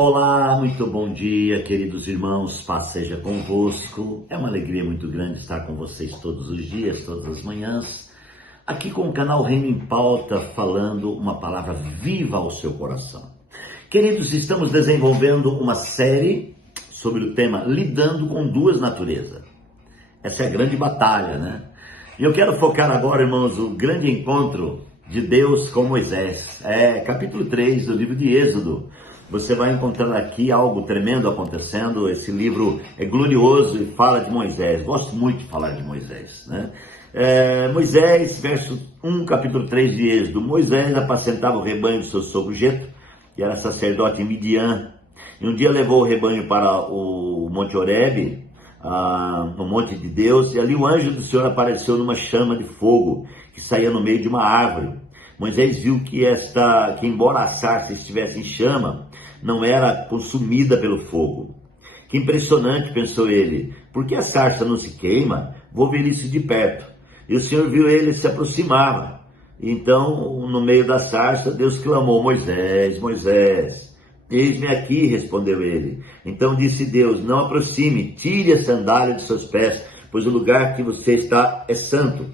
Olá, muito bom dia, queridos irmãos, paz seja convosco. É uma alegria muito grande estar com vocês todos os dias, todas as manhãs, aqui com o canal Reino em Pauta, falando uma palavra viva ao seu coração. Queridos, estamos desenvolvendo uma série sobre o tema Lidando com Duas Naturezas. Essa é a grande batalha, né? E eu quero focar agora, irmãos, o grande encontro de Deus com Moisés. Capítulo 3 do livro de Êxodo. Você vai encontrar aqui algo tremendo acontecendo. Esse livro é glorioso e fala de Moisés. Gosto muito de falar de Moisés, né? Moisés, verso 1, capítulo 3 de Êxodo. Moisés apacentava o rebanho do seu sogro Jetro, que era sacerdote em Midian. E um dia levou o rebanho para o Monte Horebe, no monte de Deus, e ali o anjo do Senhor apareceu numa chama de fogo que saía no meio de uma árvore. Moisés viu que embora a sarça estivesse em chama, não era consumida pelo fogo. Que impressionante, pensou ele, por que a sarça não se queima? Vou ver isso de perto. E o Senhor viu ele se aproximava. Então, no meio da sarça, Deus clamou: Moisés, Moisés. Eis-me aqui, respondeu ele. Então disse Deus: não aproxime, tire a sandália de seus pés, pois o lugar que você está é santo.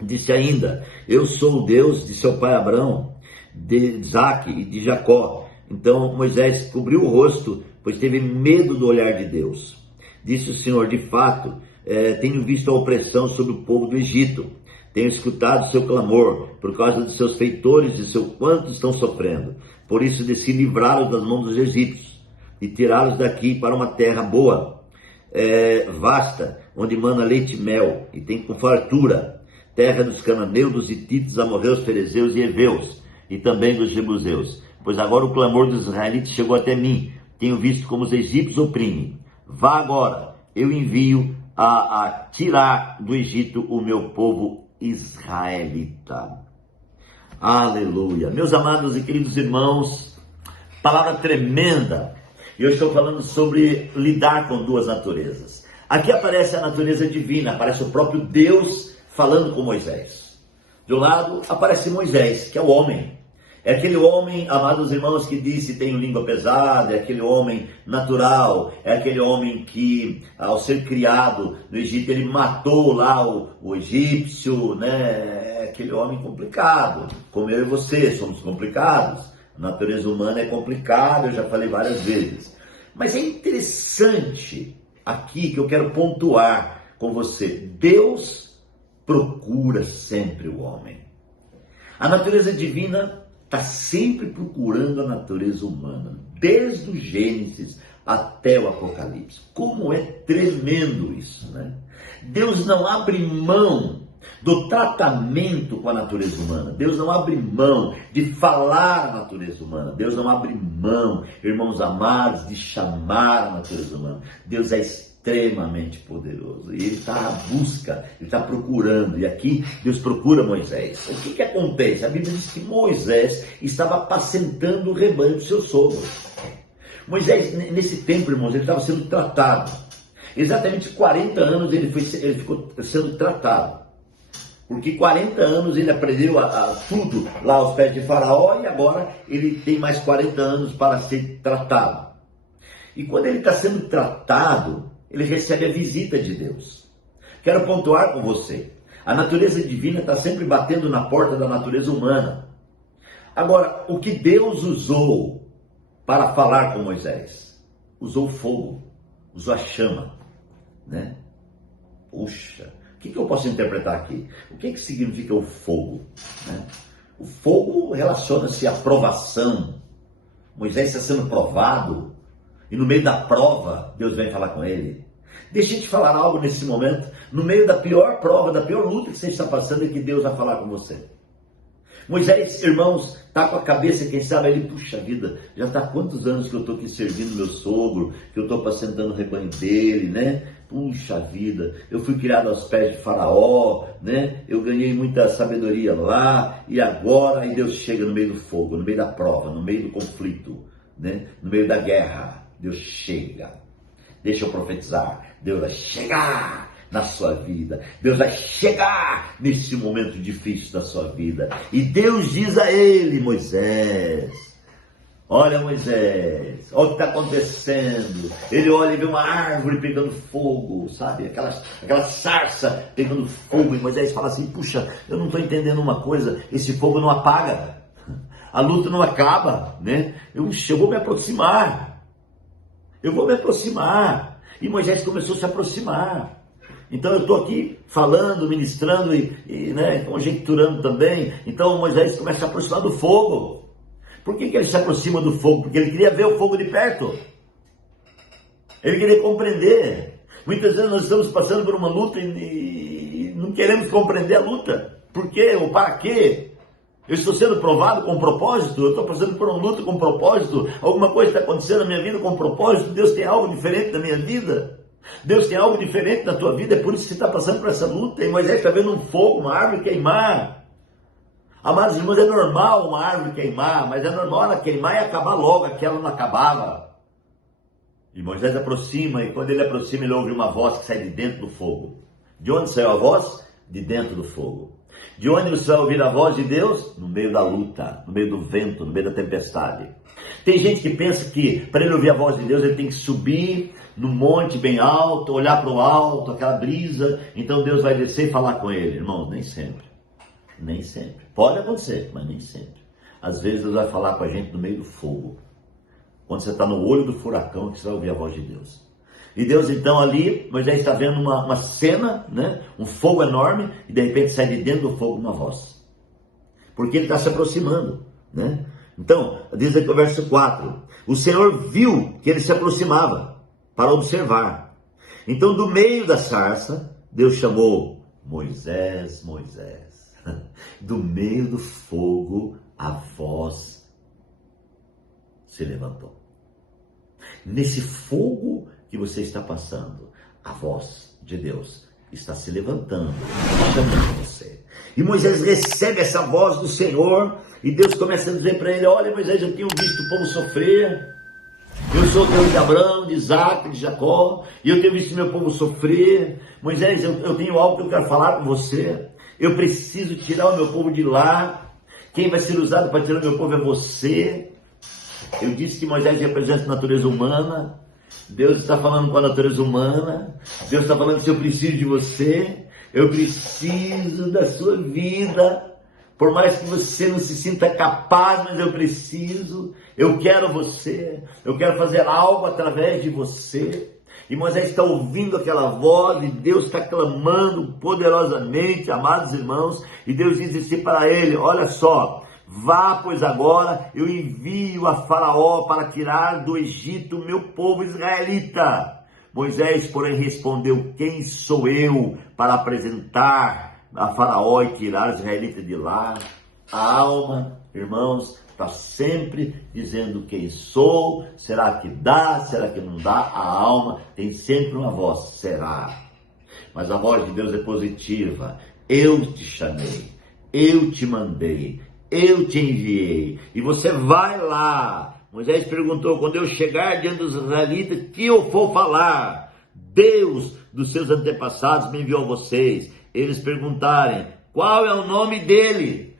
Disse ainda: eu sou o Deus de seu pai Abraão, de Isaque e de Jacó. Então Moisés cobriu o rosto, pois teve medo do olhar de Deus. Disse o Senhor: de fato, tenho visto a opressão sobre o povo do Egito. Tenho escutado seu clamor por causa dos seus feitores e seu quanto estão sofrendo. Por isso decidi livrá-los das mãos dos egípcios e tirá-los daqui para uma terra boa, vasta, onde mana leite e mel, e tem com fartura, terra dos cananeus, dos hititas, amorreus, ferezeus e heveus, e também dos jebuseus. Pois agora o clamor dos israelitas chegou até mim. Tenho visto como os egípcios oprimem. Vá agora, eu envio a tirar do Egito o meu povo israelita. Aleluia. Meus amados e queridos irmãos, palavra tremenda. E eu estou falando sobre lidar com duas naturezas. Aqui aparece a natureza divina, aparece o próprio Deus falando com Moisés. De um lado aparece Moisés, que é o homem. É aquele homem, amados irmãos, que disse: tenho língua pesada. É aquele homem natural. É aquele homem que, ao ser criado no Egito, ele matou lá o egípcio, né? É aquele homem complicado, como eu e você somos complicados. A natureza humana é complicada, eu já falei várias vezes. Mas é interessante aqui que eu quero pontuar com você: Deus procura sempre o homem. A natureza divina está sempre procurando a natureza humana, desde o Gênesis até o Apocalipse. Como é tremendo isso, né? Deus não abre mão do tratamento com a natureza humana. Deus não abre mão de falar a natureza humana. Deus não abre mão, irmãos amados, de chamar a natureza humana. Deus é extremamente poderoso, e ele está à busca, ele está procurando, e aqui Deus procura Moisés. O que acontece? A Bíblia diz que Moisés estava apacentando o rebanho do seu sogro. Moisés, nesse tempo, irmãos, ele estava sendo tratado. Exatamente 40 anos ele ficou sendo tratado, porque 40 anos ele aprendeu tudo lá aos pés de Faraó, e agora ele tem mais 40 anos para ser tratado. E quando ele está sendo tratado, ele recebe a visita de Deus. Quero pontuar com você: a natureza divina está sempre batendo na porta da natureza humana. Agora, o que Deus usou para falar com Moisés? Usou o fogo, usou a chama, né? Puxa, o que eu posso interpretar aqui? O que significa o fogo, né? O fogo relaciona-se à provação. Moisés está sendo provado, e no meio da prova, Deus vem falar com ele. Deixa eu te falar algo nesse momento. No meio da pior prova, da pior luta que você está passando, é que Deus vai falar com você. Moisés, irmãos, está com a cabeça, quem sabe, ele: puxa vida, já está há quantos anos que eu estou aqui servindo meu sogro, que eu estou apacentando o rebanho dele, né? Puxa vida, eu fui criado aos pés de Faraó, né? Eu ganhei muita sabedoria lá, e agora aí Deus chega no meio do fogo, no meio da prova, no meio do conflito, né? No meio da guerra. Deus chega. Deixa eu profetizar: Deus vai chegar na sua vida. Deus vai chegar nesse momento difícil da sua vida. E Deus diz a ele: Moisés, Olha Moisés, olha o que está acontecendo. Ele olha e vê uma árvore pegando fogo, sabe? Aquela sarça pegando fogo. E Moisés fala assim, puxa, eu não estou entendendo uma coisa, esse fogo não apaga, a luta não acaba, né? Eu vou me aproximar, eu vou me aproximar. E Moisés começou a se aproximar. Então eu estou aqui falando, ministrando e né, conjecturando também. Então Moisés começa a se aproximar do fogo. Por que ele se aproxima do fogo? Porque ele queria ver o fogo de perto. Ele queria compreender. Muitas vezes nós estamos passando por uma luta e não queremos compreender a luta. Por quê ou para quê? Eu estou sendo provado com propósito? Eu estou passando por uma luta com propósito? Alguma coisa está acontecendo na minha vida com propósito? Deus tem algo diferente na minha vida? Deus tem algo diferente na tua vida? É por isso que você está passando por essa luta. E Moisés está vendo um fogo, uma árvore queimar. Amados irmãos, é normal uma árvore queimar, mas é normal ela queimar e acabar logo, aquela não acabava. E Moisés aproxima, e quando ele aproxima, ele ouve uma voz que sai de dentro do fogo. De onde saiu a voz? De dentro do fogo. De onde você vai ouvir a voz de Deus? No meio da luta, no meio do vento, no meio da tempestade. Tem gente que pensa que para ele ouvir a voz de Deus, ele tem que subir no monte bem alto, olhar para o alto, aquela brisa, então Deus vai descer e falar com ele. Irmãos, nem sempre. Nem sempre. Pode acontecer, mas nem sempre. Às vezes Deus vai falar com a gente no meio do fogo. Quando você está no olho do furacão, que você vai ouvir a voz de Deus. E Deus então ali, Moisés está vendo uma cena, né? Um fogo enorme, e de repente sai de dentro do fogo uma voz. Porque ele está se aproximando, né? Então, diz aqui o verso 4. O Senhor viu que ele se aproximava para observar. Então, do meio da sarça, Deus chamou Moisés, Moisés. Do meio do fogo, a voz se levantou. Nesse fogo que você está passando, a voz de Deus está se levantando, chamando você. E Moisés recebe essa voz do Senhor, e Deus começa a dizer para ele, olha Moisés, eu tenho visto o povo sofrer, eu sou o Deus de Abraão, de Isaac, de Jacó, e eu tenho visto meu povo sofrer. Moisés, eu tenho algo que eu quero falar com você. Eu preciso tirar o meu povo de lá. Quem vai ser usado para tirar o meu povo é você. Eu disse que Moisés representa a natureza humana. Deus está falando com a natureza humana. Deus está falando que eu preciso de você. Eu preciso da sua vida. Por mais que você não se sinta capaz, mas eu preciso. Eu quero você. Eu quero fazer algo através de você. E Moisés está ouvindo aquela voz, e Deus está clamando poderosamente, amados irmãos, e Deus diz assim para ele, olha só, vá, pois agora eu envio a Faraó para tirar do Egito o meu povo israelita. Moisés, porém, respondeu, quem sou eu para apresentar a Faraó e tirar os israelitas de lá? A alma, irmãos, está sempre dizendo quem sou, será que dá, será que não dá? A alma tem sempre uma voz, será. Mas a voz de Deus é positiva. Eu te chamei, eu te mandei, eu te enviei, e você vai lá. Moisés perguntou, quando eu chegar diante dos israelitas, que eu for falar? Deus dos seus antepassados me enviou a vocês. Eles perguntarem, qual é o nome dele?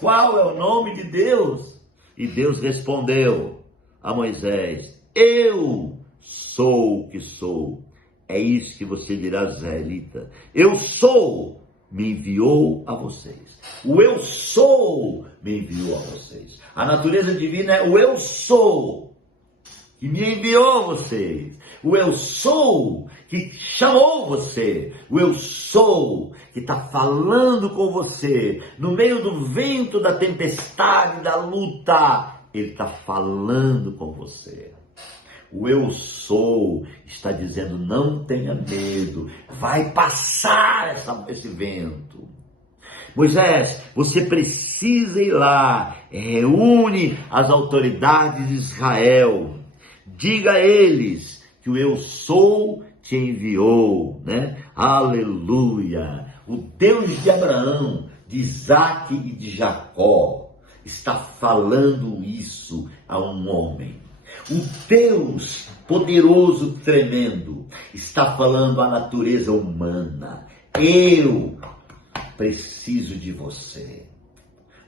Qual é o nome de Deus? E Deus respondeu a Moisés, eu sou o que sou. É isso que você dirá aos israelitas. Eu sou, me enviou a vocês. O eu sou me enviou a vocês. A natureza divina é o eu sou, que me enviou a vocês. O eu sou, que chamou você. O eu sou, que está falando com você. No meio do vento, da tempestade, da luta, ele está falando com você. O eu sou está dizendo, não tenha medo, vai passar esse vento. Moisés, você precisa ir lá, reúne as autoridades de Israel, diga a eles que o eu sou te enviou, né? Aleluia! O Deus de Abraão, de Isaac e de Jacó está falando isso a um homem. O Deus poderoso, tremendo, está falando à natureza humana. Eu preciso de você.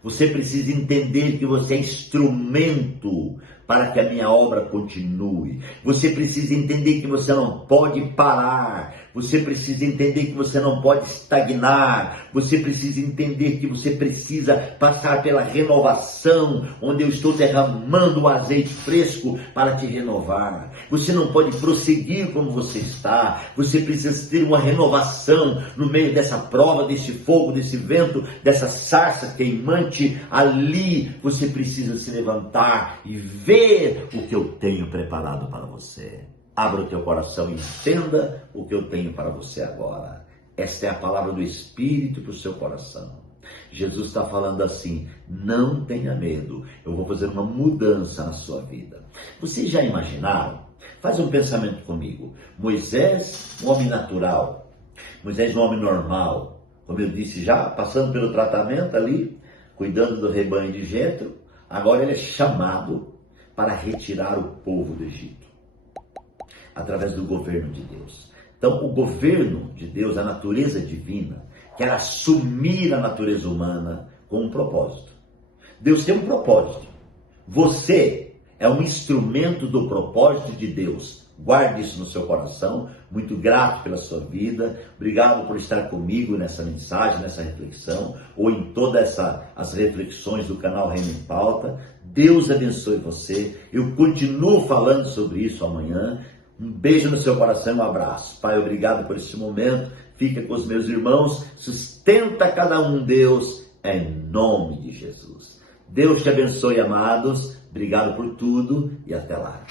Você precisa entender que você é instrumento para que a minha obra continue. Você precisa entender que você não pode parar. Você precisa entender que você não pode estagnar. Você precisa entender que você precisa passar pela renovação, onde eu estou derramando o azeite fresco para te renovar. Você não pode prosseguir como você está. Você precisa ter uma renovação no meio dessa prova, desse fogo, desse vento, dessa sarça queimante. Ali você precisa se levantar e ver o que eu tenho preparado para você. Abra o teu coração e entenda o que eu tenho para você agora. Esta é a palavra do Espírito para o seu coração. Jesus está falando assim: não tenha medo, eu vou fazer uma mudança na sua vida. Vocês já imaginaram? Faz um pensamento comigo. Moisés, um homem natural. Moisés, um homem normal. Como eu disse, já passando pelo tratamento ali, cuidando do rebanho de Jetro. Agora ele é chamado para retirar o povo do Egito, através do governo de Deus. Então, o governo de Deus, a natureza divina, quer assumir a natureza humana com um propósito. Deus tem um propósito. Você é um instrumento do propósito de Deus. Guarde isso no seu coração. Muito grato pela sua vida. Obrigado por estar comigo nessa mensagem, nessa reflexão, ou em todas as reflexões do canal Reino em Pauta. Deus abençoe você. Eu continuo falando sobre isso amanhã. Um beijo no seu coração e um abraço. Pai, obrigado por esse momento. Fica com os meus irmãos. Sustenta cada um, Deus, em nome de Jesus. Deus te abençoe, amados. Obrigado por tudo e até lá.